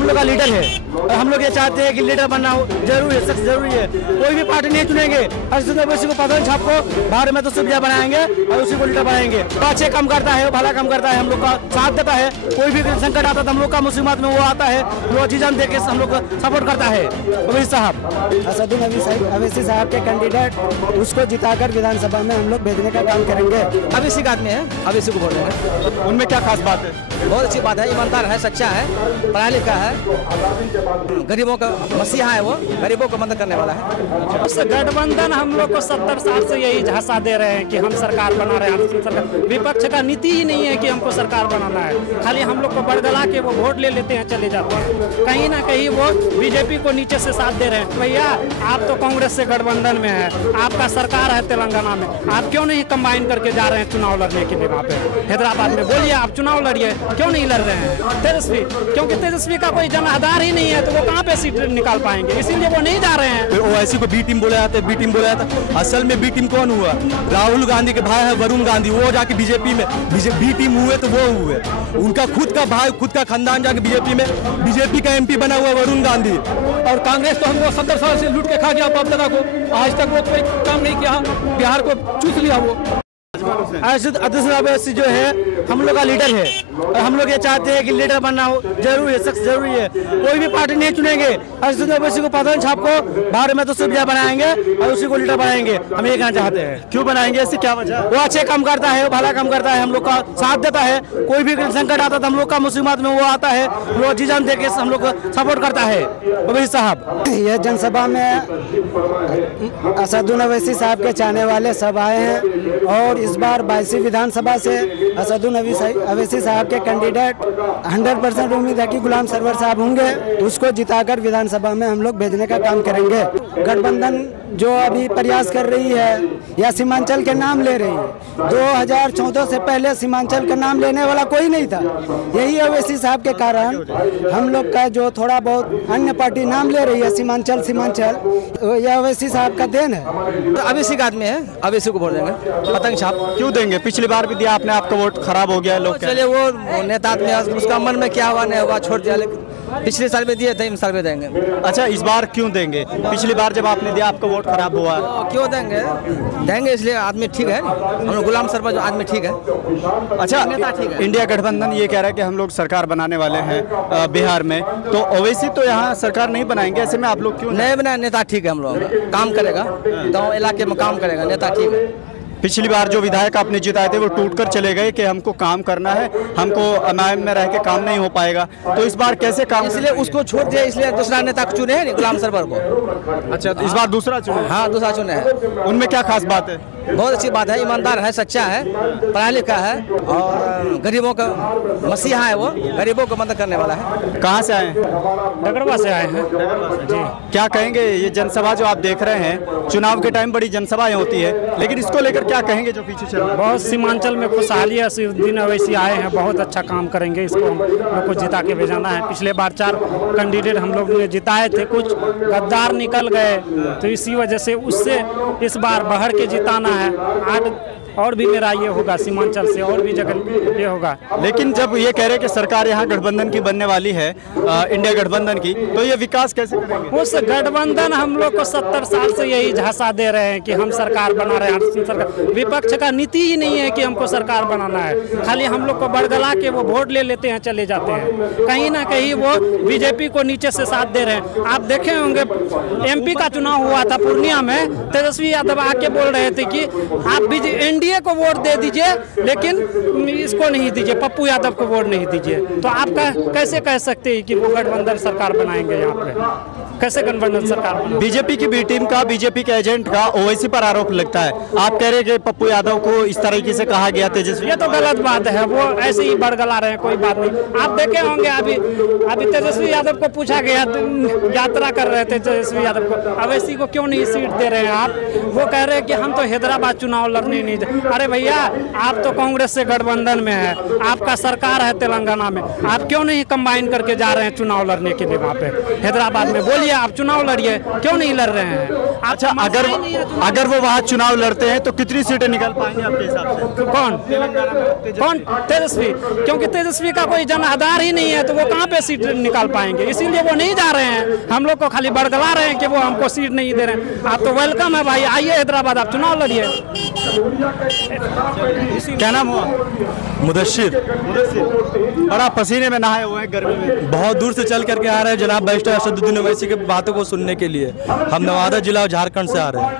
हम लोग का लीडर है और हम लोग ये चाहते हैं कि लीडर बनना जरूरी है, सख्त जरूरी है। कोई भी पार्टी नहीं चुनेंगे, अशोक ओवैसी को पता छाप को भारत में तो सुविधा बनाएंगे और उसी को लीडर बनाएंगे। तो अच्छे काम करता है, भला काम करता है, हम लोग का साथ देता है। कोई भी संकट आता है हम लोग का, मुसीबत में वो आता है, वो जी जान देके हम लोग को सपोर्ट करता है। ओवैसी साहब, असद ओवैसी साहब के कैंडिडेट उसको जिताकर विधानसभा में हम लोग भेजने का काम करेंगे। ओवैसी का आदमी है, ओवैसी को वोट देंगे। उनमें क्या खास बात है? बहुत अच्छी बात है, ईमानदार है, सच्चा है, पढ़ा लिखा है, गरीबों का मसीहा है, वो गरीबों को मदद करने वाला है। उस गठबंधन हम लोग को 70 साल से यही झांसा दे रहे हैं कि हम सरकार बना रहे हैं। विपक्ष का नीति ही नहीं है कि हमको सरकार बनाना है, खाली हम लोग को बड़गला के वो वोट ले लेते हैं, चले जाते हैं। कहीं ना कहीं वो बीजेपी को नीचे से साथ दे रहे हैं। भैया आप तो कांग्रेस से गठबंधन में है, आपका सरकार है तेलंगाना में, आप क्यों नहीं कंबाइन करके जा रहे हैं चुनाव लड़ने के लिए वहाँ पे हैदराबाद में? बोलिए आप चुनाव लड़िए, क्यों नहीं लड़ रहे हैं? तेजस्वी, क्योंकि तेजस्वी का कोई जन आधार ही नहीं है, तो वो कहाँ पे सीट निकाल पाएंगे, इसीलिए वो नहीं जा रहे हैं। ओवैसी को बी टीम बोला जाता है, बी टीम बोला जाता है। असल में बी टीम कौन हुआ? राहुल गांधी के भाई है वरुण गांधी, वो जाके बीजेपी में बी टीम हुए तो वो हुए। उनका खुद का भाई, खुद का खानदान जाके बीजेपी में, बीजेपी का MP बना हुआ वरुण गांधी। और कांग्रेस तो हमको 70 साल से लूट के खा गया बाप दादा को, आज तक वो कोई काम नहीं किया, बिहार को चूस लिया वो। अशोक ओवैसी जो है हम लोग का लीडर है और हम लोग ये चाहते हैं कि लीडर बनना जरूरी है, सख्त जरूरी है। कोई भी पार्टी नहीं चुनेंगे, अशोक ओवैसी को पता छाप को भारत में तो सुविधा बनाएंगे और उसी को लीडर बनाएंगे। हम ये कहना चाहते हैं। क्यों बनाएंगे, ऐसी क्या वजह? वो अच्छे काम करता है, वो भला काम करता है, हम लोग का साथ देता है। कोई भी संकट आता है हम लोग का, मुसीबत में वो आता है, वो जी जान देके हम लोग को सपोर्ट करता है। ओवैसी साहब, यह जनसभा में असद ओवैसी साहब के चाहने वाले सब आए हैं और इस बार 22 विधानसभा से असद ओवैसी साहब के कैंडिडेट 100% उम्मीद है कि गुलाम सरवर साहब होंगे, उसको जिताकर विधानसभा में हम लोग भेजने का काम करेंगे। गठबंधन जो अभी प्रयास कर रही है या सीमांचल के नाम ले रही है, 2014 से पहले सीमांचल का नाम लेने वाला कोई नहीं था। यही ओवैसी साहब के कारण हम लोग का जो थोड़ा बहुत अन्य पार्टी नाम ले रही है सीमांचल, यह ओवैसी साहब का देन है। ओवैसी का आदमी है, ओवैसी को वोट देंगे। पतंग छाप क्यों देंगे? पिछली बार भी दिया आपने, आपका वोट खराब हो गया है। लोग चलिए वो नेता आदमी, उसका मन में क्या हुआ नहीं हुआ छोड़ दिया, लेकिन पिछले साल में दिए थे, इस साल में देंगे। अच्छा, इस बार क्यों देंगे? पिछली बार जब आपने दिया आपका वोट खराब हुआ। क्यों देंगे? देंगे इसलिए, आदमी ठीक है, हम लोग गुलाम सरवर जो आदमी ठीक है। अच्छा, नेता ठीक है। इंडिया गठबंधन ये कह रहा है कि हम लोग सरकार बनाने वाले हैं बिहार में, तो ओवैसी तो यहाँ सरकार नहीं बनाएंगे, ऐसे में आप लोग क्यों नहीं बनाए? नेता ठीक है, हम लोग काम करेगा, गाँव इलाके में काम करेगा, नेता ठीक है। पिछली बार जो विधायक आपने जिताए थे वो टूट कर चले गए कि हमको काम करना है, हमको एमआईएम में रह के काम नहीं हो पाएगा, तो इस बार कैसे काम? इसलिए उसको छोड़ दिया, इसलिए दूसरा नेता को चुने हैं, गुलाम सरवर को। अच्छा, तो इस बार दूसरा चुने? हाँ, दूसरा चुने हैं। उनमें क्या खास बात है? बहुत अच्छी बात है, ईमानदार है, सच्चा है, पढ़ा लिखा है, और गरीबों का मसीहा है, वो गरीबों को मदद करने वाला है। कहाँ से आए हैं? डगरवा से आए हैं जी। क्या कहेंगे, ये जनसभा जो आप देख रहे हैं, चुनाव के टाइम बड़ी जनसभाएं होती है, लेकिन इसको लेकर क्या कहेंगे जो पीछे चल रहा है? बहुत सीमांचल में खुशहाली है, दिन ओवैसी आए हैं, बहुत अच्छा काम करेंगे, इसको हम लोग को जिता के भेजाना है। पिछले बार 4 कैंडिडेट हम लोग ने जिताए थे, कुछ गद्दार निकल गए, तो इसी वजह से उससे इस बार बढ़ के जिताना है। और भी मेरा ये होगा, सीमांचल से और भी जगह ये होगा। लेकिन जब ये कह रहे हैं कि सरकार यहाँ गठबंधन की बनने वाली है, इंडिया गठबंधन की, तो ये विकास कैसे करेंगे? उस गठबंधन हम लोग को 70 साल से यही झांसा दे रहे हैं कि हम सरकार बना रहे हैं। विपक्ष का नीति ही नहीं है कि हमको सरकार बनाना है, खाली हम लोग को बड़गला के वो वोट ले लेते हैं, चले जाते हैं। कहीं ना कहीं वो बीजेपी को नीचे से साथ दे रहे हैं। आप देखे होंगे MP का चुनाव हुआ था पूर्णिया में, तेजस्वी यादव आके बोल रहे थे कि आप NDA को वोट दे दीजिए, लेकिन इसको नहीं दीजिए, पप्पू यादव को वोट नहीं दीजिए। तो आप कैसे कह सकते हैं कि वो गठबंधन सरकार बनाएंगे? यहाँ पे कैसे गठबंधन सरकार? बीजेपी की बी टीम का, बीजेपी के एजेंट का ओवैसी पर आरोप लगता है। आप कह रहे हैं कि पप्पू यादव को इस तरीके से कहा गया तेजस्वी? ये तो गलत बात है, वो ऐसे ही बड़गला रहे हैं, कोई बात नहीं। आप देखे होंगे अभी तेजस्वी यादव को पूछा गया, यात्रा कर रहे थे तेजस्वी यादव को, ओवैसी को क्यों नहीं सीट दे रहे हैं आप? वो कह रहे हैं कि हम तो हैदराबाद चुनाव लड़ने नहीं दे। अरे भैया, आप तो कांग्रेस से गठबंधन में है, आपका सरकार है तेलंगाना में, आप क्यों नहीं कंबाइन करके जा रहे हैं चुनाव लड़ने के लिए वहाँ पे हैदराबाद में? बोलिए आप चुनाव लड़िए, क्यों नहीं लड़ रहे हैं? अच्छा, अगर वो वहाँ चुनाव लड़ते हैं तो कितनी सीटें निकल पाएंगे आपके हिसाब से? कौन? तेजस्वी, क्योंकि तेजस्वी का कोई जन आधार ही नहीं है, तो वो कहाँ पे सीट निकाल पाएंगे, इसीलिए वो नहीं जा रहे हैं। हम लोग को खाली बड़गला रहे हैं कि वो हमको सीट नहीं दे रहे हैं। आप तो वेलकम है भाई, आइए हैदराबाद, आप चुनाव लड़िए। क्या नाम हुआ? मुदस्सिर। और आप पसीने में नहाए हुए हैं गर्मी में? बहुत दूर से चल करके आ रहे हैं जनाब बैरिस्टर असदुद्दीन ओवैसी की बातों को सुनने के लिए। हम नवादा जिला और झारखंड से आ रहे हैं।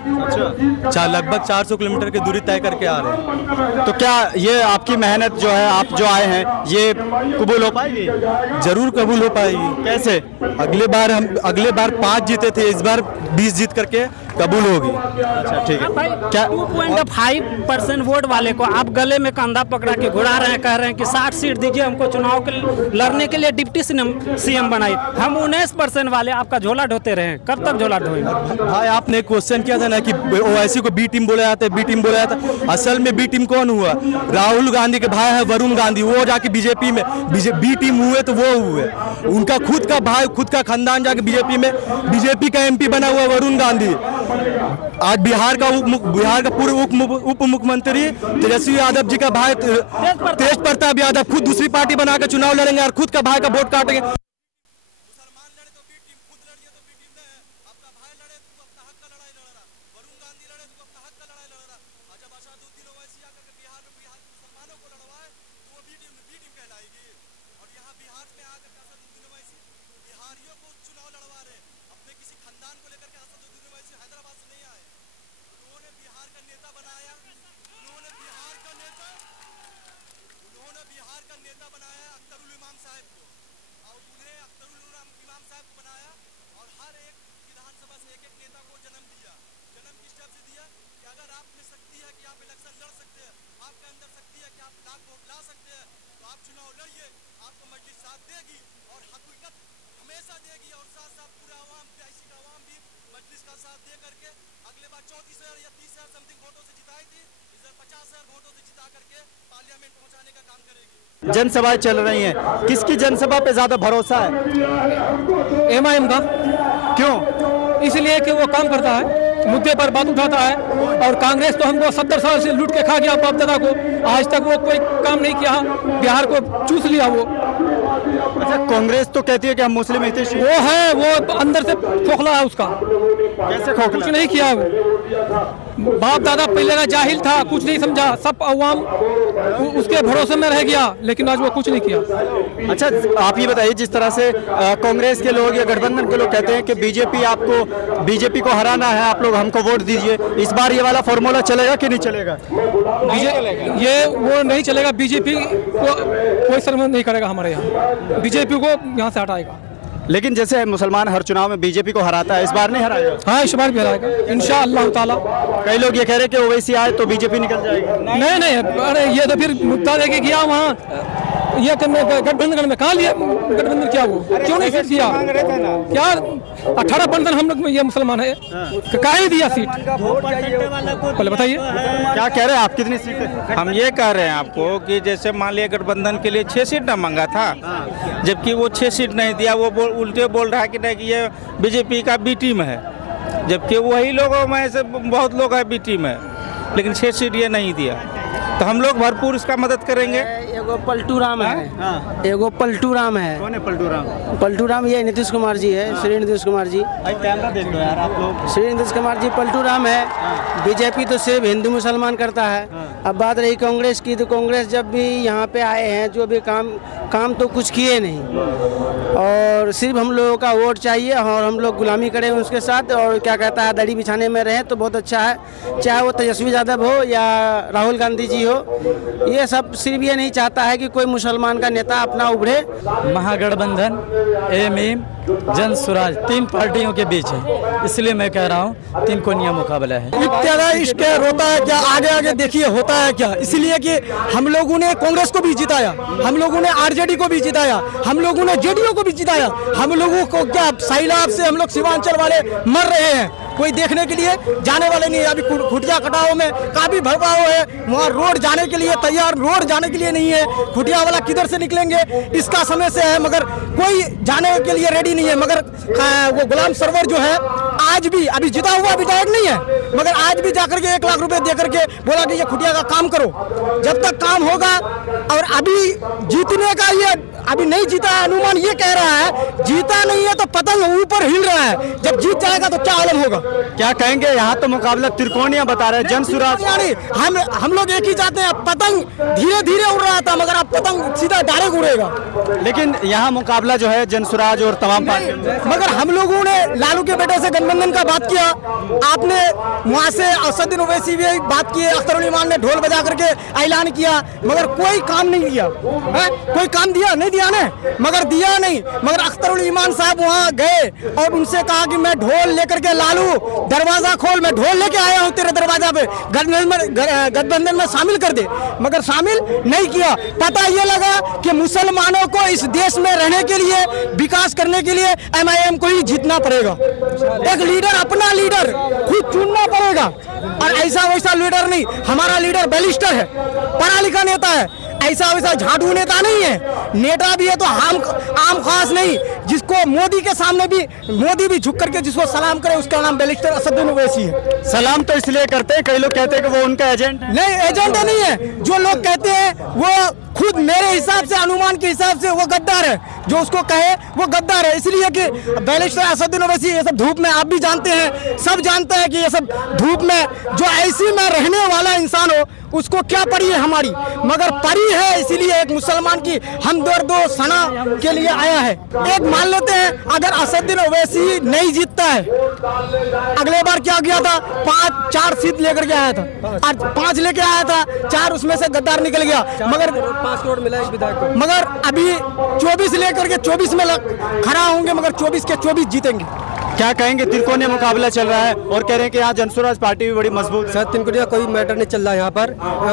अच्छा, लगभग 400 किलोमीटर की दूरी तय करके आ रहे हैं। तो क्या ये आपकी मेहनत जो है, आप जो आए हैं, ये कबूल हो पाएगी? जरूर कबूल हो पाएगी। कैसे? अगले बार 5 जीते थे, इस बार 20 जीत करके कबूल होगी। अच्छा ठीक है। क्या 2.5% वोट वाले को आप गले में कंधा पकड़ा के घुरा रहे हैं, कह रहे हैं कि 60 सीट दीजिए हमको चुनाव के लड़ने के लिए, डिप्टी सीएम बनाइए। हम 19% वाले आपका झोला ढोते रहे, कब तक झोला ढोएंगे? भाई आपने क्वेश्चन किया था ना कि ओवैसी को बी टीम बोला जाता है, बी टीम बोला जाता है। असल में बी टीम कौन हुआ? राहुल गांधी के भाई है वरुण गांधी, वो जाके बीजेपी में बी टीम हुए तो वो हुए। उनका खुद का भाई, खुद का खानदान जाके बीजेपी में, बीजेपी का एमपी बना हुआ वरुण गांधी। आज बिहार का पूर्व उप मुख्यमंत्री तेजस्वी यादव जी का भाई तेज प्रताप यादव खुद दूसरी पार्टी बनाकर चुनाव लड़ेंगे और खुद का भाई का वोट काटेंगे। जनसभाएं चल रही हैं, किसकी जनसभा पे ज्यादा भरोसा है? MIM का। क्यों? इसलिए कि वो काम करता है, मुद्दे पर बात उठाता है। और कांग्रेस तो हमको 70 साल से लूट के खा गया बाप दादा को, आज तक वो कोई काम नहीं किया, बिहार को चूस लिया वो। अच्छा, कांग्रेस तो कहती है कि हम मुस्लिम हितैषी। वो है, वो अंदर से खोखला है उसका। कैसे खोखला? कुछ नहीं किया वो, बाप दादा पहले का जाहिल था, कुछ नहीं समझा, सब अवाम उसके भरोसे में रह गया, लेकिन आज वो कुछ नहीं किया। अच्छा, आप ये बताइए, जिस तरह से कांग्रेस के लोग या गठबंधन के लोग कहते हैं कि बीजेपी को हराना है, आप लोग हमको वोट दीजिए, इस बार ये वाला फॉर्मूला चलेगा कि नहीं चलेगा? ये वो नहीं चलेगा। बीजेपी को कोई शर्म नहीं करेगा हमारे यहाँ, बीजेपी को यहाँ से हटाएगा। लेकिन जैसे मुसलमान हर चुनाव में बीजेपी को हराता है, इस बार नहीं हराएगा? हाँ, इस बार भी हराएगा इंशाअल्लाह ताला। कई लोग ये कह रहे हैं कि ओवैसी आए तो बीजेपी निकल जाएगी। नहीं, अरे ये तो फिर मुद्दा लेके गया वहाँ, ये गठबंधन में कहाँ लिया गठबंधन, क्या वो क्यों नहीं सीट दिया? क्या 18% हम लोग में ये मुसलमान है, काहे दिया सीट? पहले बताइए क्या कह रहे हैं आप, कितनी सीट है? हम ये कह रहे हैं आपको कि जैसे मान लिया गठबंधन के लिए 6 सीट ना मांगा था, जबकि वो 6 सीट नहीं दिया, वो उल्टे बोल रहा है कि नहीं कि ये बीजेपी का बी टीम है, जबकि वही लोगों में से बहुत लोग हैं बी टीम है, लेकिन 6 सीट ये नहीं दिया। तो हम लोग भरपूर इसका मदद करेंगे। एगो पलटू राम है, एगो पलटू राम है। कौन है पलटू राम? पलटू राम ये नीतीश कुमार जी है, श्री नीतीश कुमार जी। कैमरा देख लो यार आप लोग। श्री नीतीश कुमार जी पलटू राम है। बीजेपी तो सिर्फ हिंदू मुसलमान करता है। अब बात रही कांग्रेस की, तो कांग्रेस जब भी यहाँ पे आए हैं, जो भी काम तो कुछ किए नहीं, और सिर्फ हम लोगों का वोट चाहिए और हम लोग गुलामी करें उसके साथ, और क्या कहता है दड़ी बिछाने में रहें तो बहुत अच्छा है। चाहे वो तेजस्वी यादव हो या राहुल गांधी जी हो, ये सब सिर्फ ये नहीं चाहता है कि कोई मुसलमान का नेता अपना उभरे। महागठबंधन, एमएम, जन स्वराज 3 पार्टियों के बीच है, इसलिए मैं कह रहा हूँ 3 कोनिया मुकाबला है। इतना इश्क रोता है क्या, आगे देखिए होता है क्या। इसलिए कि हम लोगों ने कांग्रेस को भी जिताया, हम लोगों ने आरजेडी को भी जिताया, हम लोगों ने जेडीयू को भी जिताया। हम लोगों को क्या सैलाब से हम लोग सीमांचल वाले मर रहे हैं, कोई देखने के लिए जाने वाले नहीं है। अभी खुटिया कटाव में काफी भरपाव है, वहाँ रोड जाने के लिए तैयार, रोड जाने के लिए नहीं है। खुटिया वाला किधर से निकलेंगे इसका समय से है, मगर कोई जाने के लिए रेडी नहीं है। मगर वो गुलाम सरवर जो है, आज भी अभी जिता हुआ विधायक नहीं है, मगर आज भी जाकर के 1 लाख रुपए दे करके बोला कि ये खुटिया का काम करो। जब तक काम होगा, और अभी जीतने का ये अभी नहीं जीता है, अनुमान ये कह रहा है जीता नहीं है तो पतंग ऊपर हिल रहा है, जब जीत जाएगा तो क्या आलम होगा। क्या कहेंगे, यहाँ तो मुकाबला त्रिकोणीय बता रहे हैं, जनसुराज। हम लोग एक ही चाहते हैं, पतंग धीरे धीरे उड़ रहा था मगर अब पतंग सीधा डायरेक्ट उड़ेगा। लेकिन यहाँ मुकाबला जो है जनसुराज और तमाम पार्टी, मगर हम लोगों ने लालू के बेटे से गठबंधन का बात किया, आपने वहाँ से असदुद्दीन ओवैसी भी बात की, अख्तर उल ईमान ने ढोल बजा करके ऐलान किया, मगर कोई काम नहीं किया है? कोई काम दिया नहीं, दिया ने मगर दिया नहीं। मगर अख्तर उल ईमान साहब वहाँ गए और उनसे कहा कि मैं ढोल लेकर के, लालू दरवाजा खोल, मैं ढोल लेके आया हूँ तेरे दरवाजा पे, गठबंधन में शामिल कर दे, मगर शामिल नहीं किया। पता ये लगा कि मुसलमानों को इस देश में रहने के लिए, विकास करने के लिए MIM को ही जीतना पड़ेगा। एक लीडर, अपना लीडर खुद चुनना पड़ेगा, और ऐसा वैसा लीडर नहीं। हमारा लीडर बैरिस्टर है, पढ़ा लिखा नेता है, ऐसा वैसा झाड़ू नेता नहीं है। नेता भी है तो आम खास नहीं, जिसको मोदी के सामने भी, मोदी भी झुक करके जिसको सलाम करे, उसका नाम बैरिस्टर असदुद्दीन ओवैसी है। सलाम तो इसलिए करते हैं, कई लोग कहते हैं कि वो उनका एजेंट है। नहीं, एजेंट नहीं है। जो लोग कहते हैं वो खुद मेरे हिसाब से, अनुमान के हिसाब से वो गद्दार है, जो उसको कहे वो गद्दार है। इसलिए कि बैरिस्टर असदुद्दीन ओवैसी, ये सब धूप में, आप भी जानते हैं, सब जानते हैं कि ये सब धूप में, जो ऐसी में रहने वाला इंसान हो उसको क्या पड़ी है हमारी, मगर पड़ी है इसीलिए एक मुसलमान की हमदर्द व सना के लिए आया है। एक मान लेते हैं, अगर असदुद्दीन ओवैसी नहीं जीतता है, अगले बार क्या किया था, 4 सीट लेकर के आया था, आज 5 लेके आया था, 4 उसमें से गद्दार निकल गया, मगर 5 करोड़ मिला एक विधायक को। मगर अभी 24 लेकर के 24 में खड़ा होंगे, मगर 24 के 24 जीतेंगे। क्या कहेंगे, तिरकोने मुकाबला चल रहा है और कह रहे हैं कि यहाँ जनसुराज पार्टी भी बड़ी मजबूत है। सर, तिनकुटिया कोई मैटर नहीं चल रहा है यहाँ पर।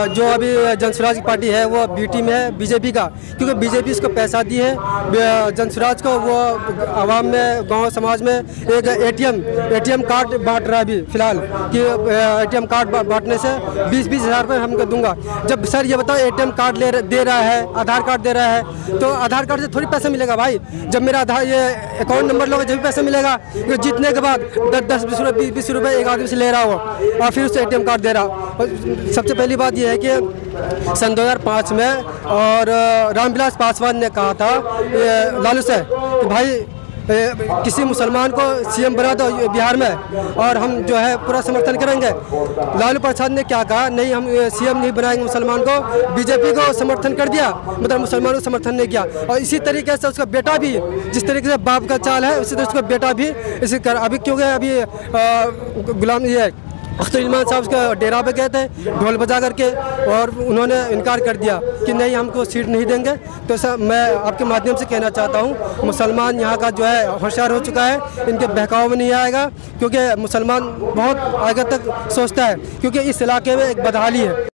जो अभी जनसुराज की पार्टी है वो बी टीम है बीजेपी का, क्योंकि बीजेपी इसको पैसा दी है जनसुराज को। वो आवाम में, गांव समाज में एक एटीएम कार्ड बांट रहा है अभी फिलहाल, कि एटीएम कार्ड बांटने से 20-20 हज़ार रुपये हमको दूंगा। जब सर ये बताओ, एटीएम कार्ड दे रहा है, आधार कार्ड दे रहा है, तो आधार कार्ड से थोड़ी पैसा मिलेगा भाई। जब मेरा आधार, ये अकाउंट नंबर लोगे जब भी पैसा मिलेगा। जीतने के बाद 10-20 रुपये, 20 रुपये एक आदमी से ले रहा हो और फिर उसे एटीएम कार्ड दे रहा। और सबसे पहली बात यह है कि सन 2005 में और रामविलास पासवान ने कहा था लालू से कि भाई किसी मुसलमान को सीएम बना दो बिहार में, और हम जो है पूरा समर्थन करेंगे। लालू प्रसाद ने क्या कहा, नहीं हम सीएम नहीं बनाएंगे मुसलमान को, बीजेपी को समर्थन कर दिया, मतलब मुसलमानों को समर्थन नहीं किया। और इसी तरीके से उसका बेटा भी, जिस तरीके से बाप का चाल है, उसी तरह उसका बेटा भी इसी कर। अभी क्योंकि अभी गुलाम ये अख्तर उल ईमान साहब उसका डेरा पे गए थे ढोल बजा करके, और उन्होंने इनकार कर दिया कि नहीं हमको सीट नहीं देंगे। तो सर, मैं आपके माध्यम से कहना चाहता हूँ, मुसलमान यहाँ का जो है होशियार हो चुका है, इनके बहकाव में नहीं आएगा, क्योंकि मुसलमान बहुत आगे तक सोचता है, क्योंकि इस इलाके में एक बदहाली है।